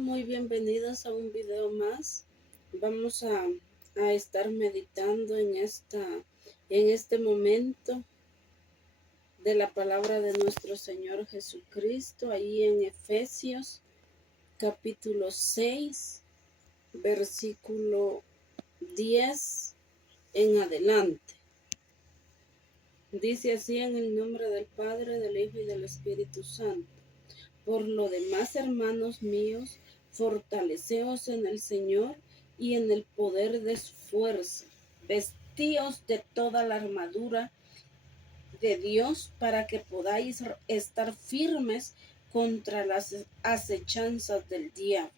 Muy bienvenidos a un video más. Vamos a estar meditando en este momento de la palabra de nuestro Señor Jesucristo, ahí en Efesios capítulo 6, versículo 10 en adelante. Dice así: en el nombre del Padre, del Hijo y del Espíritu Santo. Por lo demás, hermanos míos, fortaleceos en el Señor y en el poder de su fuerza. Vestíos de toda la armadura de Dios para que podáis estar firmes contra las acechanzas del diablo.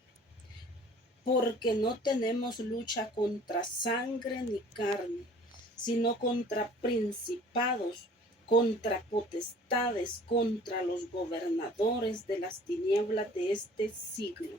Porque no tenemos lucha contra sangre ni carne, sino contra principados, contra potestades, contra los gobernadores de las tinieblas de este siglo,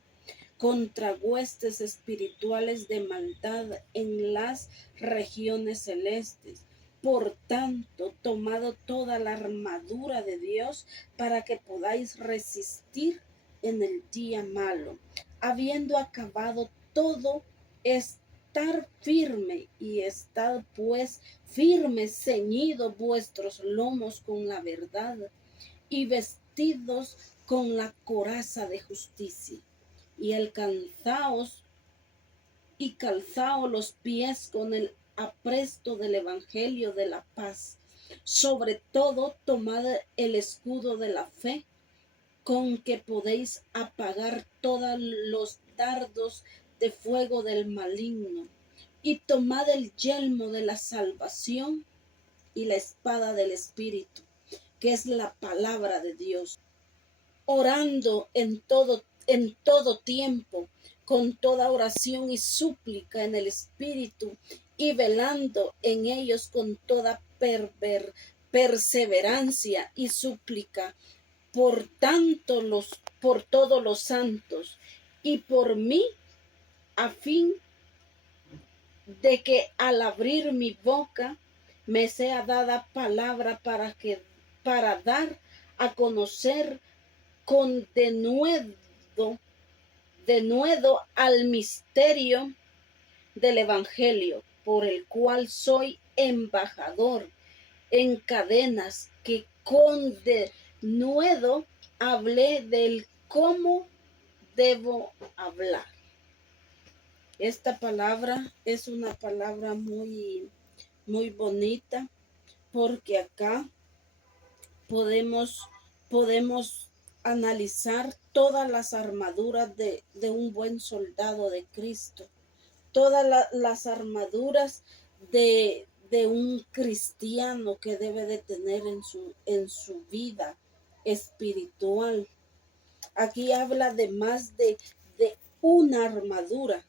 contra huestes espirituales de maldad en las regiones celestes. Por tanto, tomad toda la armadura de Dios para que podáis resistir en el día malo, habiendo acabado todo, estar firme, y estad pues firmes, ceñidos vuestros lomos con la verdad y vestidos con la coraza de justicia, y calzaos los pies con el apresto del evangelio de la paz. Sobre todo, tomad el escudo de la fe, con que podéis apagar todos los dardos de fuego del maligno, y tomad el yelmo de la salvación y la espada del Espíritu, que es la palabra de Dios, orando en todo tiempo, con toda oración y súplica en el Espíritu, y velando en ellos con toda perseverancia y súplica por todos los santos, y por mí, a fin de que al abrir mi boca me sea dada palabra para dar a conocer con denuedo al misterio del evangelio, por el cual soy embajador en cadenas, que con denuedo hablé del cómo debo hablar. Esta palabra es una palabra muy bonita, porque acá podemos analizar todas las armaduras de un buen soldado de Cristo, todas las armaduras de un cristiano que debe de tener en su vida espiritual. Aquí habla de más de una armadura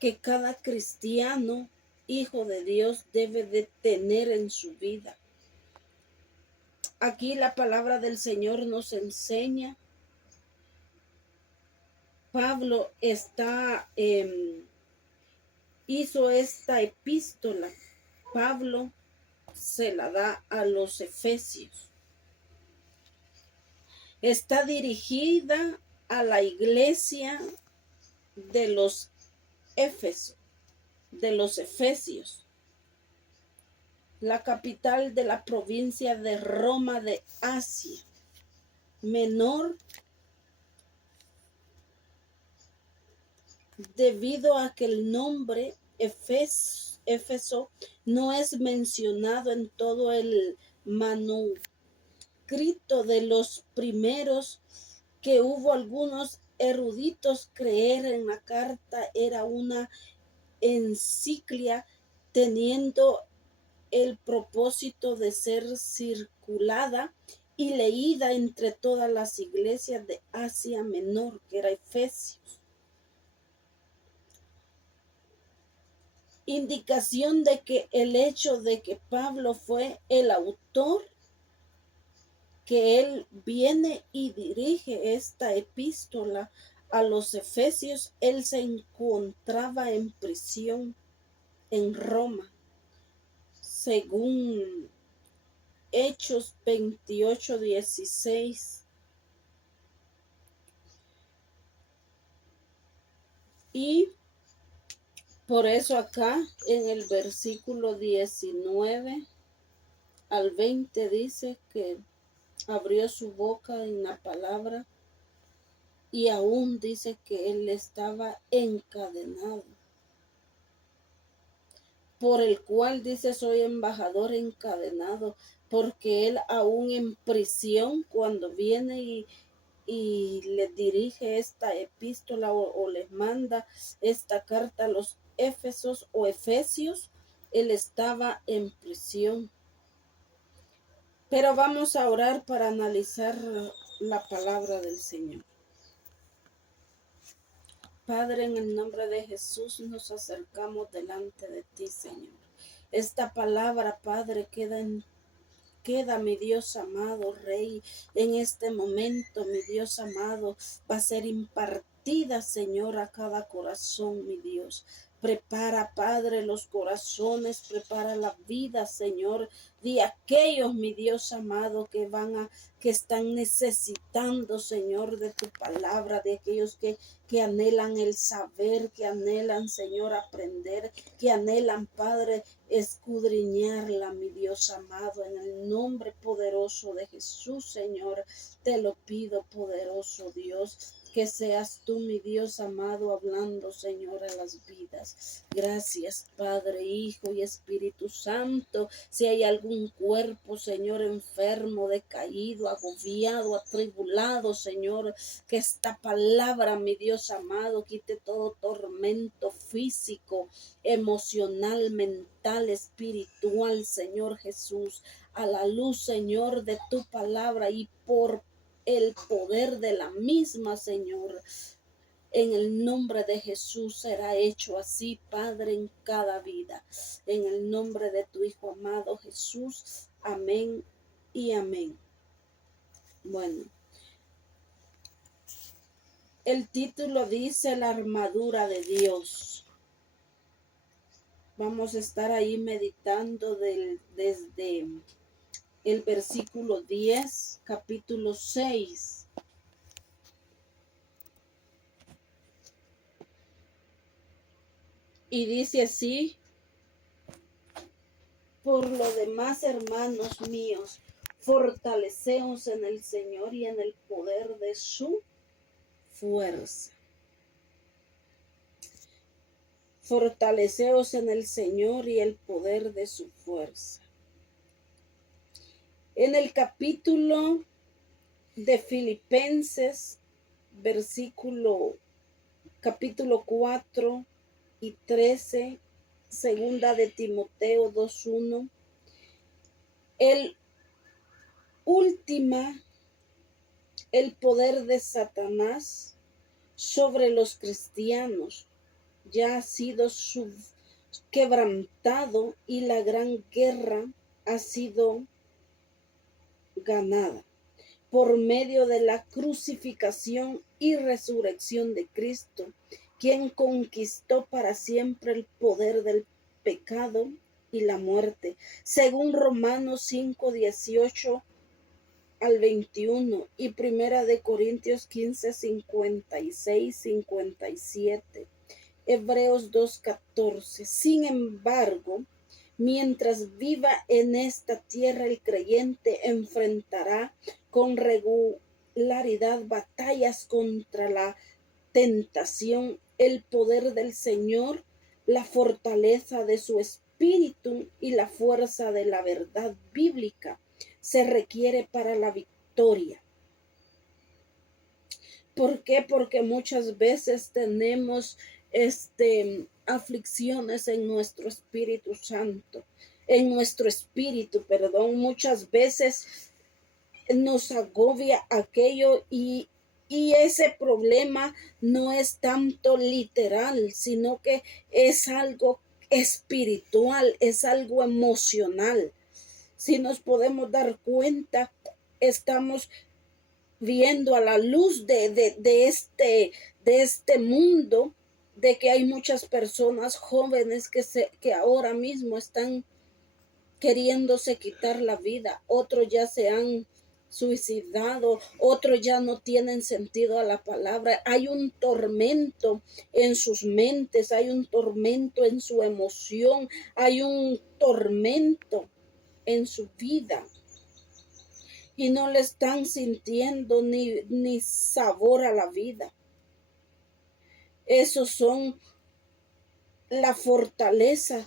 que cada cristiano, hijo de Dios, debe de tener en su vida. Aquí la palabra del Señor nos enseña. Pablo hizo esta epístola. Pablo se la da a los efesios. Está dirigida a la iglesia de los efesios, la capital de la provincia de Roma de Asia Menor, debido a que el nombre Éfeso no es mencionado en todo el manuscrito de los primeros, que hubo algunos eruditos creer en la carta era una encíclica, teniendo el propósito de ser circulada y leída entre todas las iglesias de Asia Menor, que era Efesios. Indicación de que el hecho de que Pablo fue el autor, que él viene y dirige esta epístola a los efesios, él se encontraba en prisión en Roma, según Hechos 28:16. Y por eso acá en el versículo 19 al 20 dice que abrió su boca en la palabra y aún dice que él estaba encadenado, por el cual dice soy embajador encadenado, porque él aún en prisión cuando viene y les dirige esta epístola o les manda esta carta a los Éfesos o Efesios, él estaba en prisión. Pero vamos a orar para analizar la palabra del Señor. Padre, en el nombre de Jesús nos acercamos delante de ti, Señor. Esta palabra, Padre, queda, mi Dios amado, Rey, en este momento, mi Dios amado, va a ser impartida, Señor, a cada corazón, mi Dios. Prepara, Padre, los corazones, prepara la vida, Señor, de aquellos, mi Dios amado, que están necesitando, Señor, de tu palabra, de aquellos que anhelan el saber, que anhelan, Señor, aprender, que anhelan, Padre, escudriñarla, mi Dios amado, en el nombre poderoso de Jesús, Señor, te lo pido, poderoso Dios, que seas tú, mi Dios amado, hablando, Señor, a las vidas. Gracias, Padre, Hijo y Espíritu Santo. Si hay algún cuerpo, Señor, enfermo, decaído, agobiado, atribulado, Señor, que esta palabra, mi Dios amado, quite todo tormento físico, emocional, mental, espiritual, Señor Jesús, a la luz, Señor, de tu palabra y por el poder de la misma, Señor. En el nombre de Jesús será hecho así, Padre, en cada vida. En el nombre de tu Hijo amado Jesús. Amén y amén. Bueno, el título dice la armadura de Dios. Vamos a estar ahí meditando desde el versículo 10, capítulo 6. Y dice así: por lo demás, hermanos míos, fortaleceos en el Señor y en el poder de su fuerza. Fortaleceos en el Señor y el poder de su fuerza. En el capítulo de Filipenses, capítulo 4 y 13, segunda de Timoteo 2:1, el poder de Satanás sobre los cristianos ya ha sido quebrantado y la gran guerra ha sido ganada por medio de la crucificación y resurrección de Cristo, quien conquistó para siempre el poder del pecado y la muerte, según Romanos 5:18 al 21 y Primera de Corintios 15:56-57. Hebreos 2:14. Sin embargo, mientras viva en esta tierra, el creyente enfrentará con regularidad batallas contra la tentación, el poder del Señor, la fortaleza de su espíritu y la fuerza de la verdad bíblica se requiere para la victoria. ¿Por qué? Porque muchas veces tenemos aflicciones en nuestro Espíritu Santo, en nuestro espíritu, perdón. Muchas veces nos agobia aquello y ese problema no es tanto literal, sino que es algo espiritual, es algo emocional. Si nos podemos dar cuenta, estamos viendo a la luz de este mundo, de que hay muchas personas jóvenes que ahora mismo están queriéndose quitar la vida. Otros ya se han suicidado, otros ya no tienen sentido a la palabra. Hay un tormento en sus mentes, hay un tormento en su emoción, hay un tormento en su vida y no le están sintiendo ni sabor a la vida. Esos son la fortaleza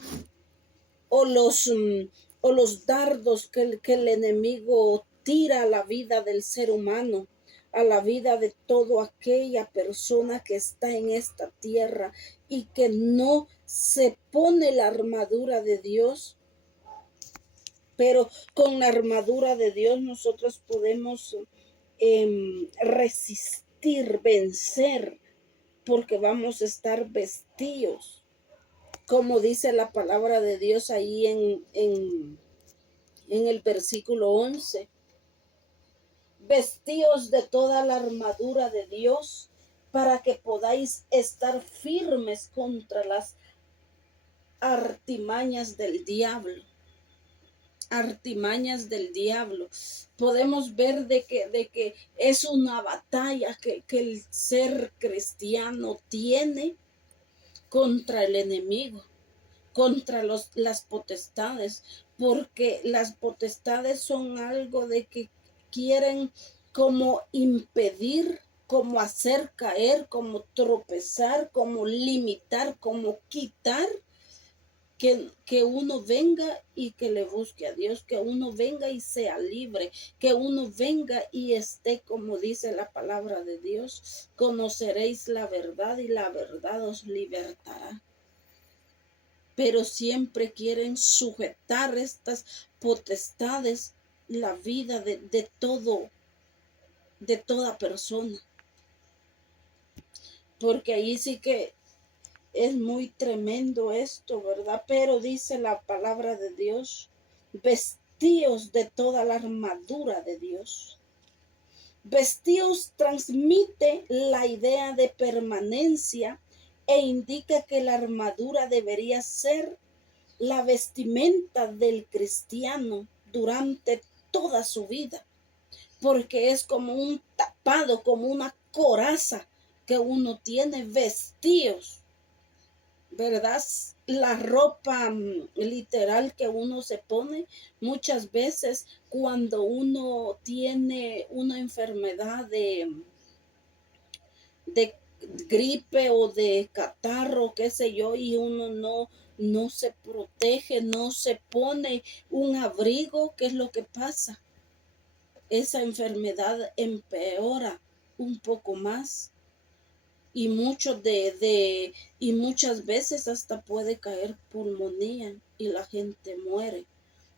o los dardos que el enemigo tira a la vida del ser humano, a la vida de toda aquella persona que está en esta tierra y que no se pone la armadura de Dios. Pero con la armadura de Dios nosotros podemos resistir, vencer, porque vamos a estar vestidos, como dice la palabra de Dios ahí en el versículo 11. Vestíos de toda la armadura de Dios para que podáis estar firmes contra las artimañas del diablo. Artimañas del diablo. Podemos ver de que es una batalla que el ser cristiano tiene contra el enemigo, contra las potestades, porque las potestades son algo de que quieren como impedir, como hacer caer, como tropezar, como limitar, como quitar que uno venga y que le busque a Dios, que uno venga y sea libre, que uno venga y esté, como dice la palabra de Dios, conoceréis la verdad y la verdad os libertará. Pero siempre quieren sujetar estas potestades la vida de toda persona. Porque ahí sí que es muy tremendo esto, ¿verdad? Pero dice la palabra de Dios, vestíos de toda la armadura de Dios. Vestíos transmite la idea de permanencia e indica que la armadura debería ser la vestimenta del cristiano durante toda su vida, porque es como un tapado, como una coraza que uno tiene, vestidos, ¿verdad? La ropa literal que uno se pone muchas veces cuando uno tiene una enfermedad de gripe o de catarro, qué sé yo, y uno no se protege, no se pone un abrigo, ¿qué es lo que pasa? Esa enfermedad empeora un poco más y y muchas veces hasta puede caer pulmonía y la gente muere.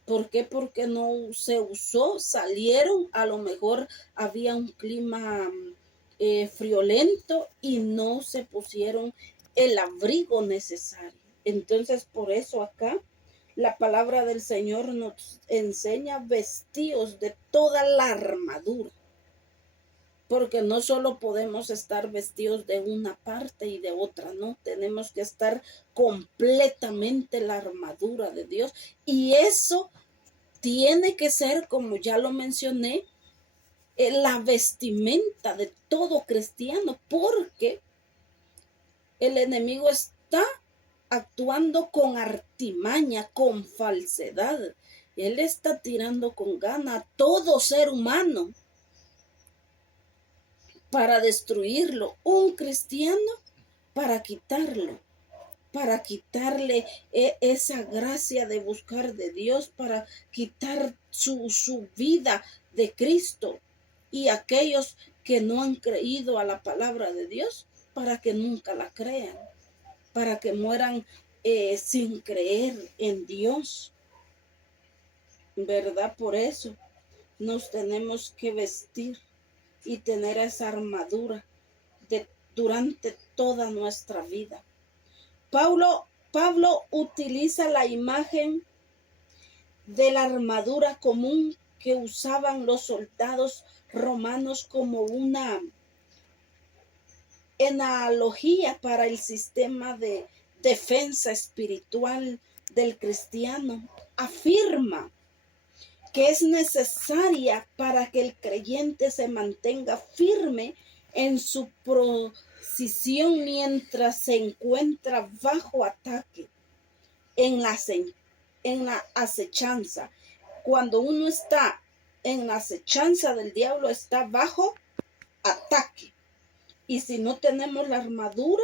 ¿Por qué? Porque no se usó, salieron, a lo mejor había un clima friolento y no se pusieron el abrigo necesario. Entonces, por eso acá la palabra del Señor nos enseña vestíos de toda la armadura. Porque no solo podemos estar vestidos de una parte y de otra, no, tenemos que estar completamente la armadura de Dios. Y eso tiene que ser, como ya lo mencioné, la vestimenta de todo cristiano, porque el enemigo está actuando con artimaña, con falsedad. Él está tirando con gana a todo ser humano para destruirlo. Un cristiano para quitarlo, para quitarle esa gracia de buscar de Dios, para quitar su vida de Cristo, y aquellos que no han creído a la palabra de Dios, para que nunca la crean, para que mueran sin creer en Dios, ¿verdad? Por eso nos tenemos que vestir y tener esa armadura durante toda nuestra vida. Pablo utiliza la imagen de la armadura común que usaban los soldados romanos como una analogía para el sistema de defensa espiritual del cristiano. Afirma que es necesaria para que el creyente se mantenga firme en su posición mientras se encuentra bajo ataque, en la acechanza. Cuando uno está en la acechanza del diablo, está bajo ataque. Y si no tenemos la armadura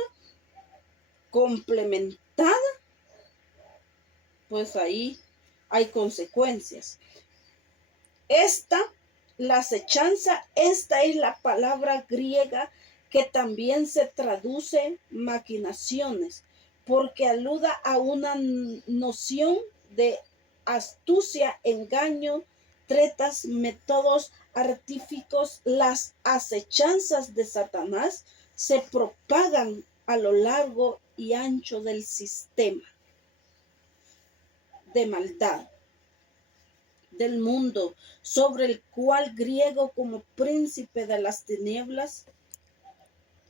complementada, pues ahí hay consecuencias. La acechanza, esta es la palabra griega que también se traduce maquinaciones, porque aluda a una noción de astucia, engaño, tretas, métodos artíficos. Las acechanzas de Satanás se propagan a lo largo y ancho del sistema de maldad del mundo, sobre el cual griego como príncipe de las tinieblas,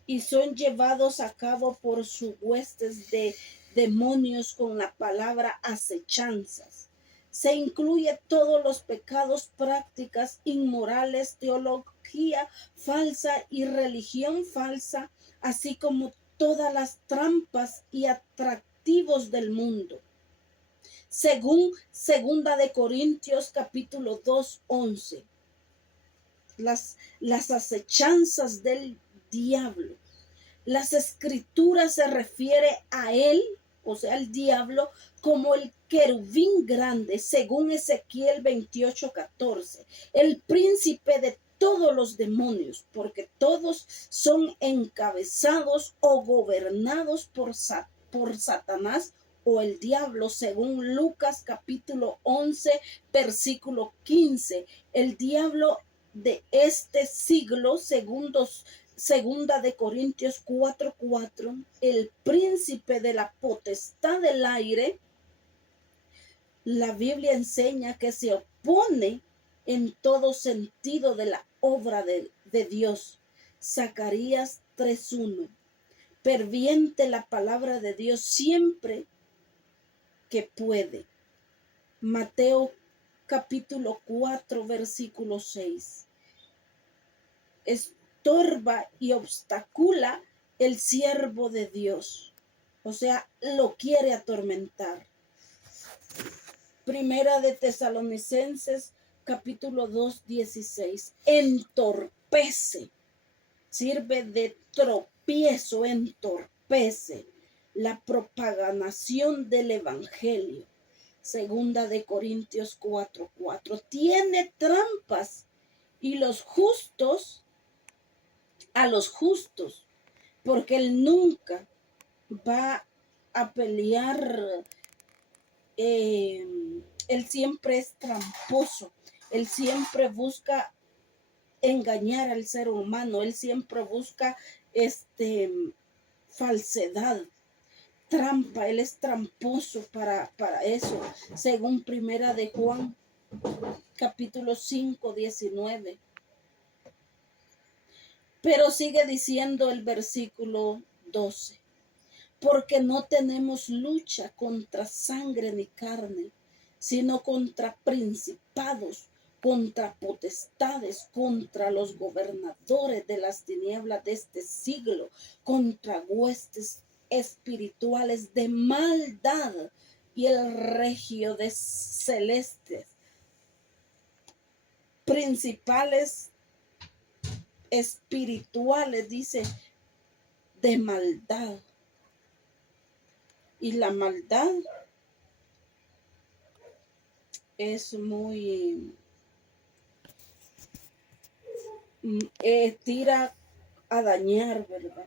y son llevados a cabo por sus huestes de demonios con la palabra acechanzas. Se incluye todos los pecados, prácticas inmorales, teología falsa y religión falsa, así como todas las trampas y atractivos del mundo. Según segunda de Corintios capítulo 2:11, las acechanzas del diablo. Las escrituras se refiere a él, o sea, el diablo, como el querubín grande, según Ezequiel 28:14, el príncipe de todos los demonios, porque todos son encabezados o gobernados por Satanás o el diablo, según Lucas capítulo 11, versículo 15. El diablo de este siglo, segunda de Corintios 4:4, el príncipe de la potestad del aire, la Biblia enseña que se opone en todo sentido de la obra de Dios. Zacarías 3:1. Perviente la palabra de Dios siempre que puede. Mateo capítulo 4, versículo 6. Estorba y obstacula el siervo de Dios. O sea, lo quiere atormentar. Primera de Tesalonicenses capítulo 2:16. Entorpece. Sirve de tropiezo, entorpece la propagación del evangelio. Segunda de Corintios 4:4. Tiene trampas y a los justos, porque él nunca va a pelear. Él siempre es tramposo. Él siempre busca engañar al ser humano. Él siempre busca falsedad, trampa. Él es tramposo para eso, según Primera de Juan capítulo 5:19. Pero sigue diciendo el versículo 12, porque no tenemos lucha contra sangre ni carne, sino contra principados, contra potestades, contra los gobernadores de las tinieblas de este siglo, contra huestes espirituales de maldad y el regio de celestes, principales espirituales, dice, de maldad. Y la maldad es muy tira a dañar, ¿verdad?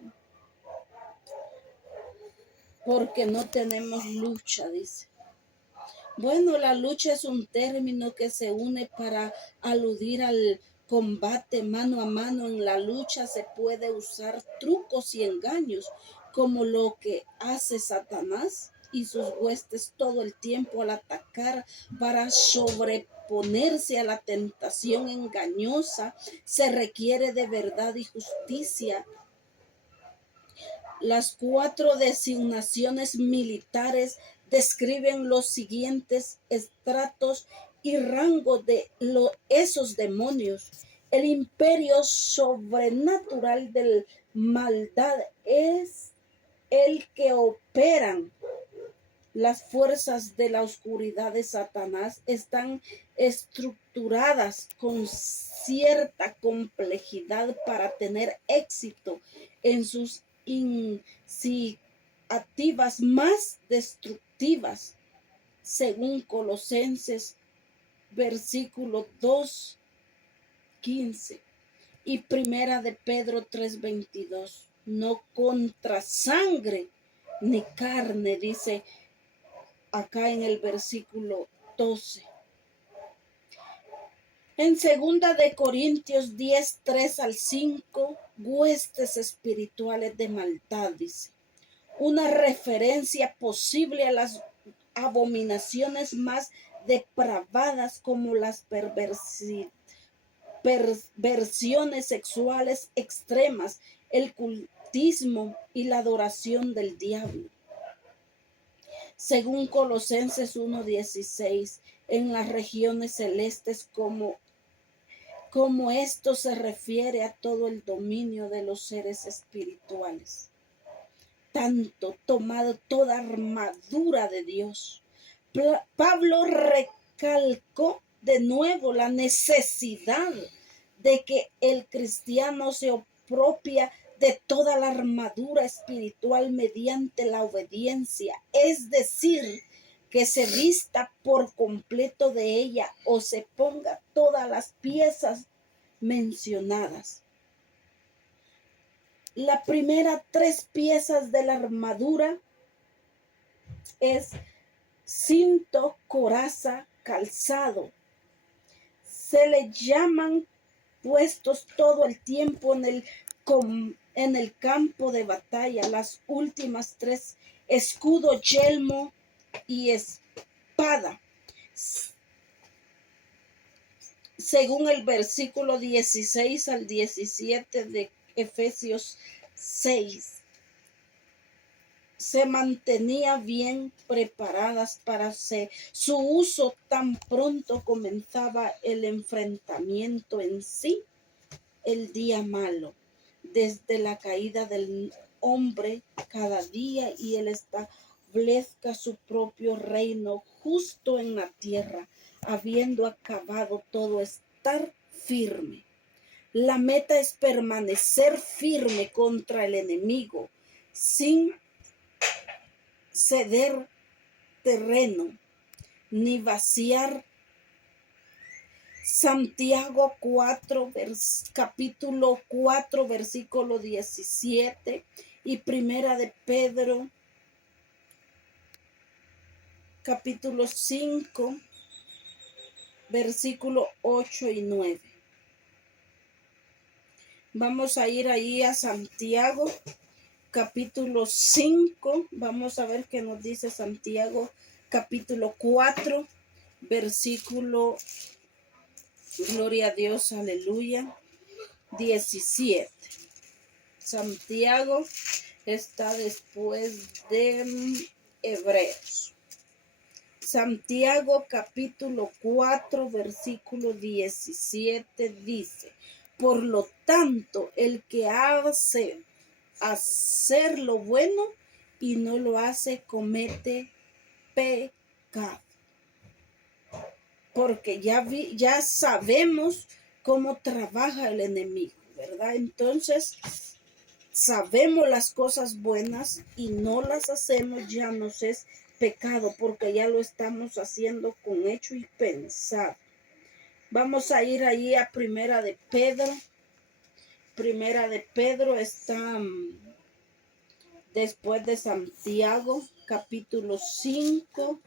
Porque no tenemos lucha, dice. Bueno, la lucha es un término que se une para aludir al combate mano a mano. En la lucha se puede usar trucos y engaños, como lo que hace Satanás y sus huestes todo el tiempo al atacar para sobreponerse a la tentación engañosa. Se requiere de verdad y justicia. Las 4 designaciones militares describen los siguientes estratos y rango de esos demonios. El imperio sobrenatural de maldad es el que operan. Las fuerzas de la oscuridad de Satanás están estructuradas con cierta complejidad para tener éxito en sus iniciativas más destructivas, según Colosenses versículo 2:15 y Primera de Pedro 3:22. No contra sangre ni carne, dice acá en el versículo 12. En segunda de Corintios 10:3-5, huestes espirituales de maldad, dice. Una referencia posible a las abominaciones más depravadas como las perversiones sexuales extremas, el cultismo y la adoración del diablo. Según Colosenses 1:16, en las regiones celestes como esto se refiere a todo el dominio de los seres espirituales. Tanto tomado toda armadura de Dios. Pablo recalcó de nuevo la necesidad de que el cristiano se apropie de toda la armadura espiritual mediante la obediencia, es decir, que se vista por completo de ella o se ponga todas las piezas mencionadas. La primera 3 piezas de la armadura es cinto, coraza, calzado. Se le llaman puestos todo el tiempo en el campo de batalla. Las últimas 3, escudo, yelmo y espada. Según el versículo 16-17 de Efesios 6. Se mantenía bien preparadas para su uso tan pronto comenzaba el enfrentamiento en sí, el día malo, desde la caída del hombre cada día y él establezca su propio reino justo en la tierra, habiendo acabado todo, estar firme. La meta es permanecer firme contra el enemigo, sin ceder terreno ni vaciar. Santiago 4, capítulo 4, versículo 17 y Primera de Pedro, capítulo 5, versículo 8 y 9. Vamos a ir ahí a Santiago, capítulo 5. Vamos a ver qué nos dice Santiago, capítulo 4, versículo, gloria a Dios, aleluya, 17. Santiago está después de Hebreos. Santiago capítulo 4, versículo 17 dice: por lo tanto, el que hace hacer lo bueno y no lo hace, comete pecado. Porque ya sabemos cómo trabaja el enemigo, ¿verdad? Entonces, sabemos las cosas buenas y no las hacemos, ya nos es pecado, porque ya lo estamos haciendo con hecho y pensado. Vamos a ir ahí a Primera de Pedro. Primera de Pedro está después de Santiago, capítulo 5,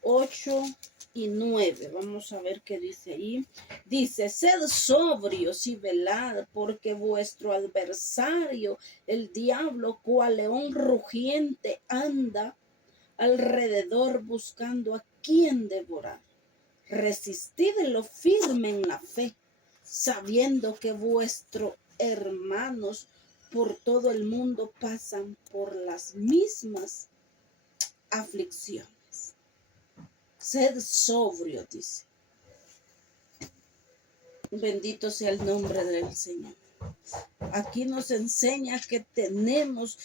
8 y 9. Vamos a ver qué dice ahí. Dice: sed sobrios y velad, porque vuestro adversario, el diablo, cual león rugiente, anda alrededor buscando a quien devorar. Resistidlo firme en la fe, sabiendo que vuestros hermanos por todo el mundo pasan por las mismas aflicciones. Sed sobrio, dice. Bendito sea el nombre del Señor. Aquí nos enseña que tenemos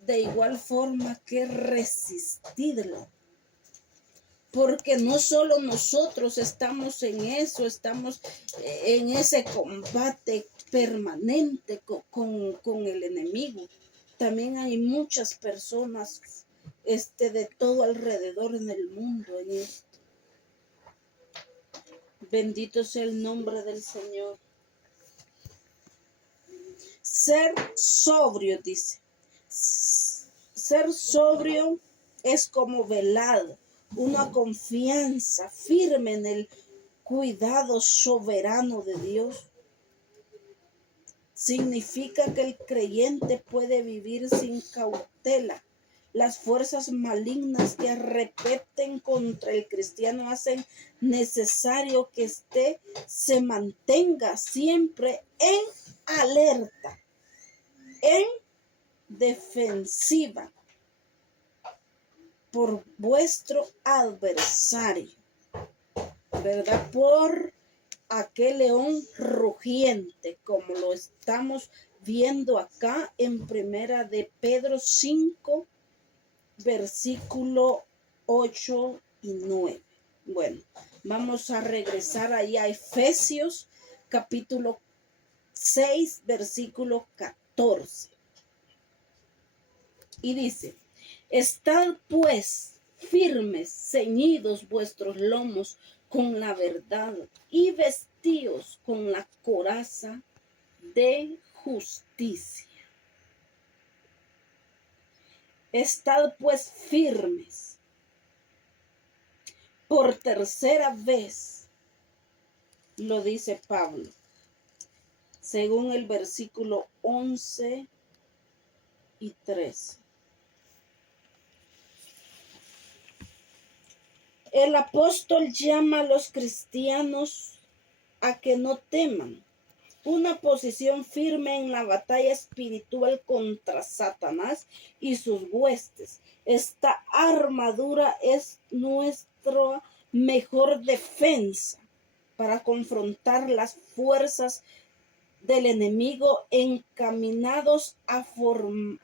de igual forma que resistirlo. Porque no solo nosotros estamos en eso, estamos en ese combate permanente con el enemigo. También hay muchas personas de todo alrededor en el mundo en esto. Bendito sea el nombre del Señor. Ser sobrio, dice. Ser sobrio es como velar, una confianza firme en el cuidado soberano de Dios. Significa que el creyente puede vivir sin cautela. Las fuerzas malignas que arremeten contra el cristiano hacen necesario que se mantenga siempre en alerta, en defensiva por vuestro adversario, ¿verdad? Por aquel león rugiente, como lo estamos viendo acá en Primera de Pedro 5, versículo 8 y 9. Bueno, vamos a regresar ahí a Efesios capítulo 6, versículo 14. Y dice: estad pues firmes, ceñidos vuestros lomos con la verdad y vestíos con la coraza de justicia. Estad pues firmes. Por tercera vez lo dice Pablo, según el versículo 11 y 13. El apóstol llama a los cristianos a que no teman. Una posición firme en la batalla espiritual contra Satanás y sus huestes. Esta armadura es nuestra mejor defensa para confrontar las fuerzas del enemigo encaminados a fortalecer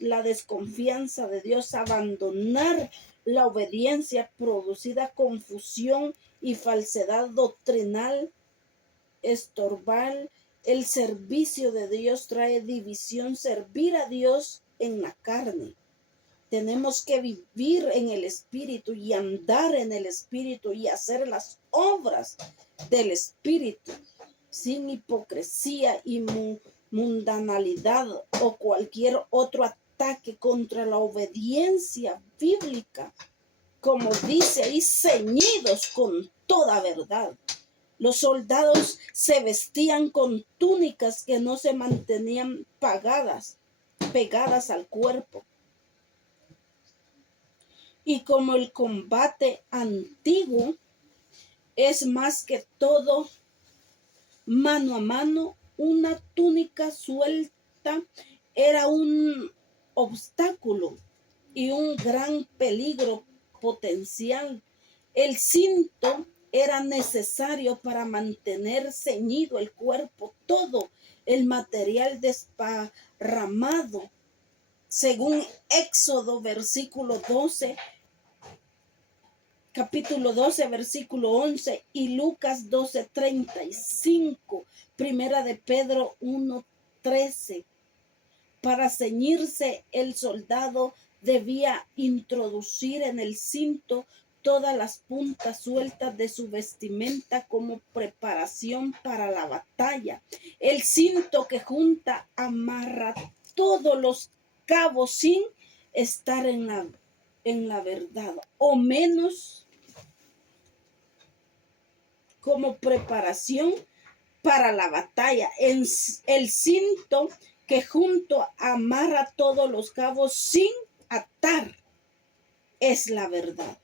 la desconfianza de Dios, abandonar la obediencia producida confusión y falsedad doctrinal, estorbar el servicio de Dios trae división, servir a Dios en la carne. Tenemos que vivir en el Espíritu y andar en el Espíritu y hacer las obras del Espíritu sin hipocresía y mundanalidad o cualquier otro ataque contra la obediencia bíblica. Como dice ahí, ceñidos con toda verdad. Los soldados se vestían con túnicas que no se mantenían pegadas al cuerpo. Y como el combate antiguo es más que todo mano a mano, una túnica suelta era un obstáculo y un gran peligro potencial. El cinto era necesario para mantener ceñido el cuerpo, todo el material desparramado. Según Éxodo capítulo 12, versículo 11 y Lucas 12:35, Primera de Pedro 1:13. Para ceñirse, el soldado debía introducir en el cinto todas las puntas sueltas de su vestimenta como preparación para la batalla. El cinto que junta amarra todos los cabos sin estar en la verdad, o menos como preparación para la batalla. El cinto que junto amarra todos los cabos sin atar es la verdad.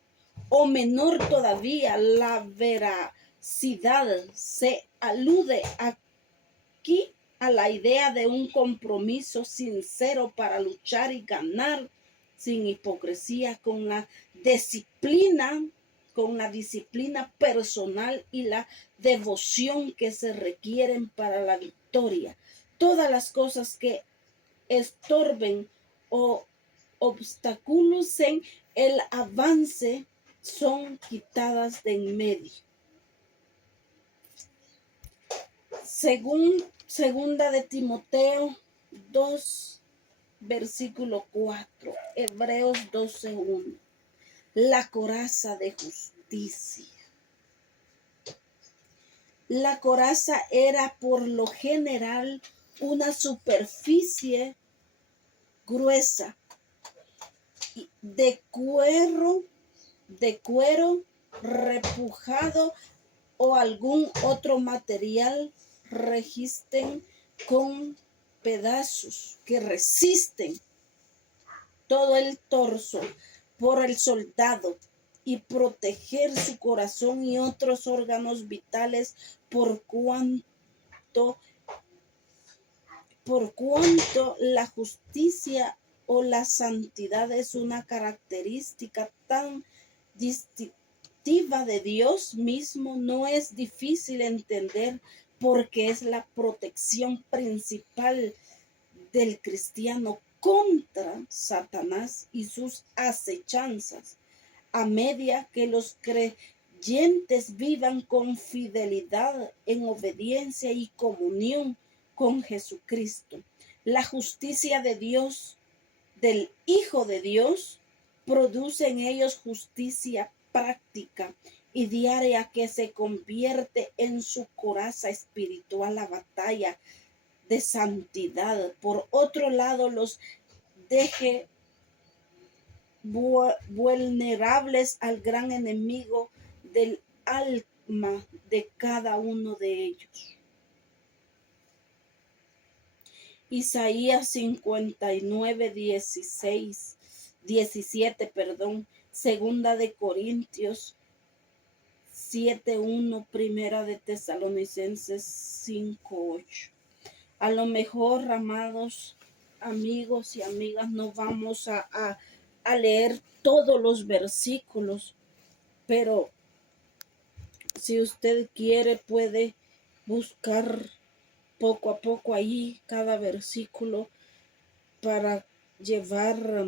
O menor todavía, la veracidad. Se alude aquí a la idea de un compromiso sincero para luchar y ganar sin hipocresía, con la disciplina con la disciplina personal y la devoción que se requieren para la victoria. Todas las cosas que estorben o obstaculicen el avance son quitadas de en medio. Segunda de Timoteo 2, versículo 4, Hebreos 12:1. La coraza de justicia. La coraza era por lo general una superficie gruesa de cuero repujado o algún otro material con pedazos que resisten todo el torso por el soldado y proteger su corazón y otros órganos vitales por cuanto la justicia o la santidad es una característica tan distintiva de Dios mismo, no es difícil entender porque es la protección principal del cristiano contra Satanás y sus acechanzas, a medida que los creyentes vivan con fidelidad en obediencia y comunión con Jesucristo. La justicia de Dios, del Hijo de Dios, produce en ellos justicia práctica y diaria que se convierte en su coraza espiritual la batalla de santidad. Por otro lado, los deje vulnerables al gran enemigo del alma de cada uno de ellos. Isaías 59, 17, segunda de Corintios 7:1, primera de Tesalonicenses 5:8. A lo mejor, amados amigos y amigas, no vamos a leer todos los versículos, pero si usted quiere puede buscar poco a poco ahí cada versículo para llevar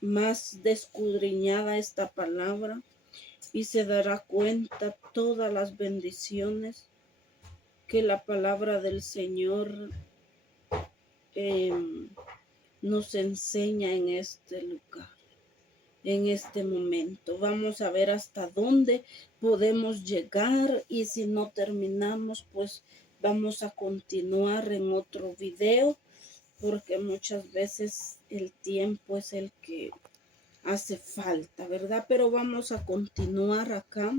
más descudriñada esta palabra y se dará cuenta todas las bendiciones que la palabra del Señor nos enseña en este lugar, en este momento. Vamos a ver hasta dónde podemos llegar y si no terminamos, pues vamos a continuar en otro video, porque muchas veces el tiempo es el que hace falta, ¿verdad? Pero vamos a continuar acá.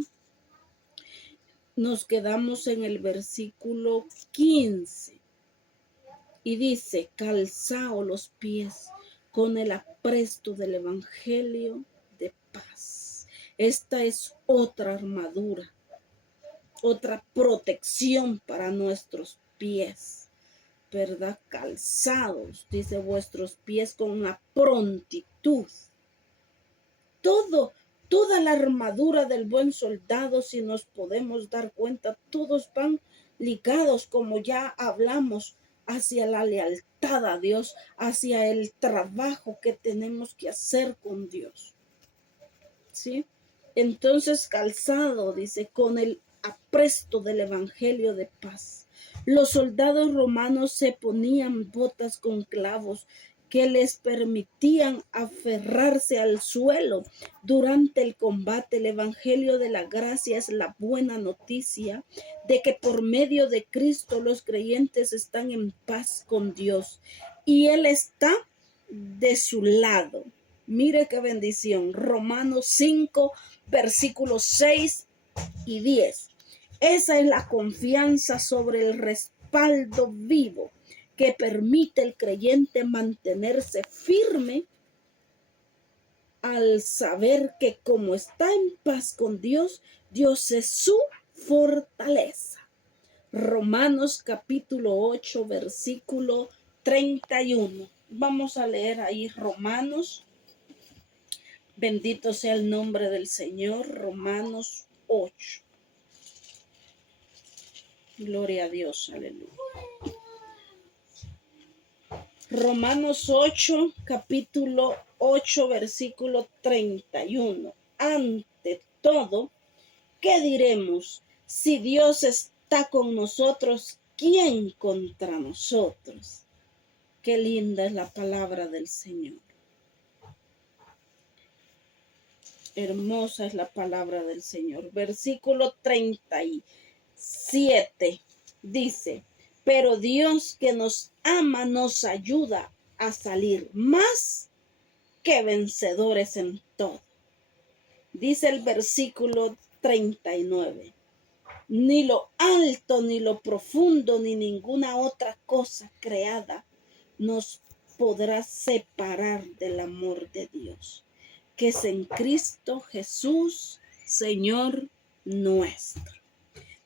Nos quedamos en el versículo 15 y dice: calzaos los pies con el apresto del evangelio de paz. Esta es otra armadura, otra protección para nuestros pies, ¿verdad? Calzados, dice, vuestros pies con una prontitud. Toda la armadura del buen soldado, si nos podemos dar cuenta, todos van ligados, como ya hablamos, hacia la lealtad a Dios, hacia el trabajo que tenemos que hacer con Dios. ¿Sí? Entonces, calzado, dice, con el apresto del evangelio de paz. Los soldados romanos se ponían botas con clavos que les permitían aferrarse al suelo durante el combate. El evangelio de la gracia es la buena noticia de que por medio de Cristo los creyentes están en paz con Dios y Él está de su lado. Mire qué bendición. Romanos 5, versículos 6 y 10. Esa es la confianza sobre el respaldo vivo que permite al creyente mantenerse firme al saber que como está en paz con Dios, Dios es su fortaleza. Romanos capítulo 8, versículo 31. Vamos a leer ahí Romanos Bendito sea el nombre del Señor. Romanos 8. Gloria a Dios, aleluya. Romanos 8, capítulo 8, versículo 31. Ante todo, ¿qué diremos? Si Dios está con nosotros, ¿quién contra nosotros? Qué linda es la palabra del Señor. Hermosa es la palabra del Señor. Versículo 37 dice, pero Dios que nos ama nos ayuda a salir más que vencedores en todo. Dice el versículo 39. Ni lo alto, ni lo profundo, ni ninguna otra cosa creada nos podrá separar del amor de Dios, que es en Cristo Jesús, Señor nuestro.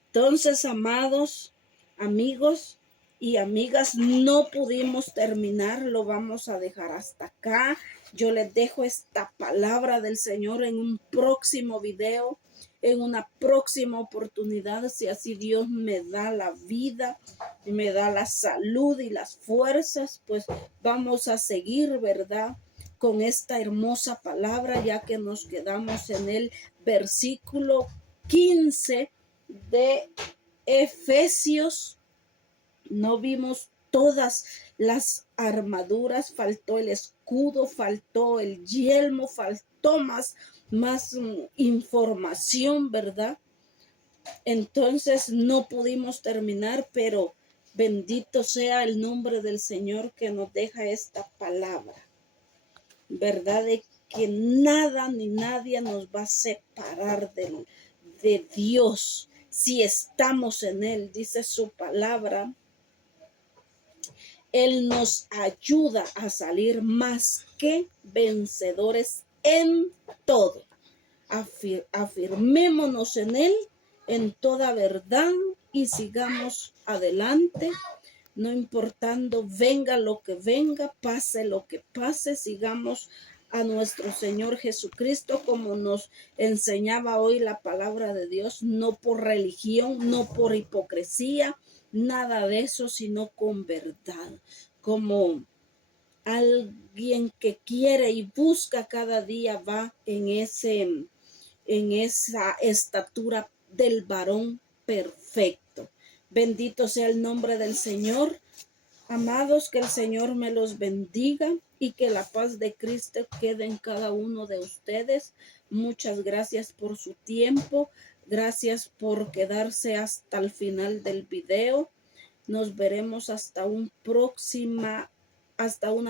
Entonces, amados amigos y amigas, no pudimos terminar, lo vamos a dejar hasta acá. Yo les dejo esta palabra del Señor en un próximo video, en una próxima oportunidad, si así Dios me da la vida, me da la salud y las fuerzas, pues vamos a seguir, ¿verdad?, con esta hermosa palabra, ya que nos quedamos en el versículo 15 de Efesios. No vimos todas las armaduras, faltó el escudo, faltó el yelmo, faltó más información, ¿verdad? Entonces no pudimos terminar, pero bendito sea el nombre del Señor que nos deja esta palabra, ¿verdad? De que nada ni nadie nos va a separar de Dios si estamos en Él. Dice su palabra, Él nos ayuda a salir más que vencedores en todo. Afirmémonos en Él en toda verdad y sigamos adelante, no importando venga lo que venga, pase lo que pase, sigamos a nuestro Señor Jesucristo como nos enseñaba hoy la palabra de Dios, no por religión, no por hipocresía, nada de eso, sino con verdad, como alguien que quiere y busca cada día va en esa estatura del varón perfecto. Bendito sea el nombre del Señor. Amados, que el Señor me los bendiga y que la paz de Cristo quede en cada uno de ustedes. Muchas gracias por su tiempo. Gracias por quedarse hasta el final del video. Nos veremos hasta una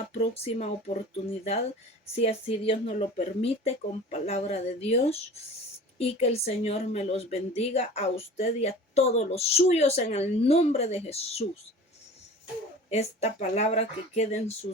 próxima oportunidad, si así Dios nos lo permite, con palabra de Dios. Y que el Señor me los bendiga a usted y a todos los suyos en el nombre de Jesús. Esta palabra que quede en su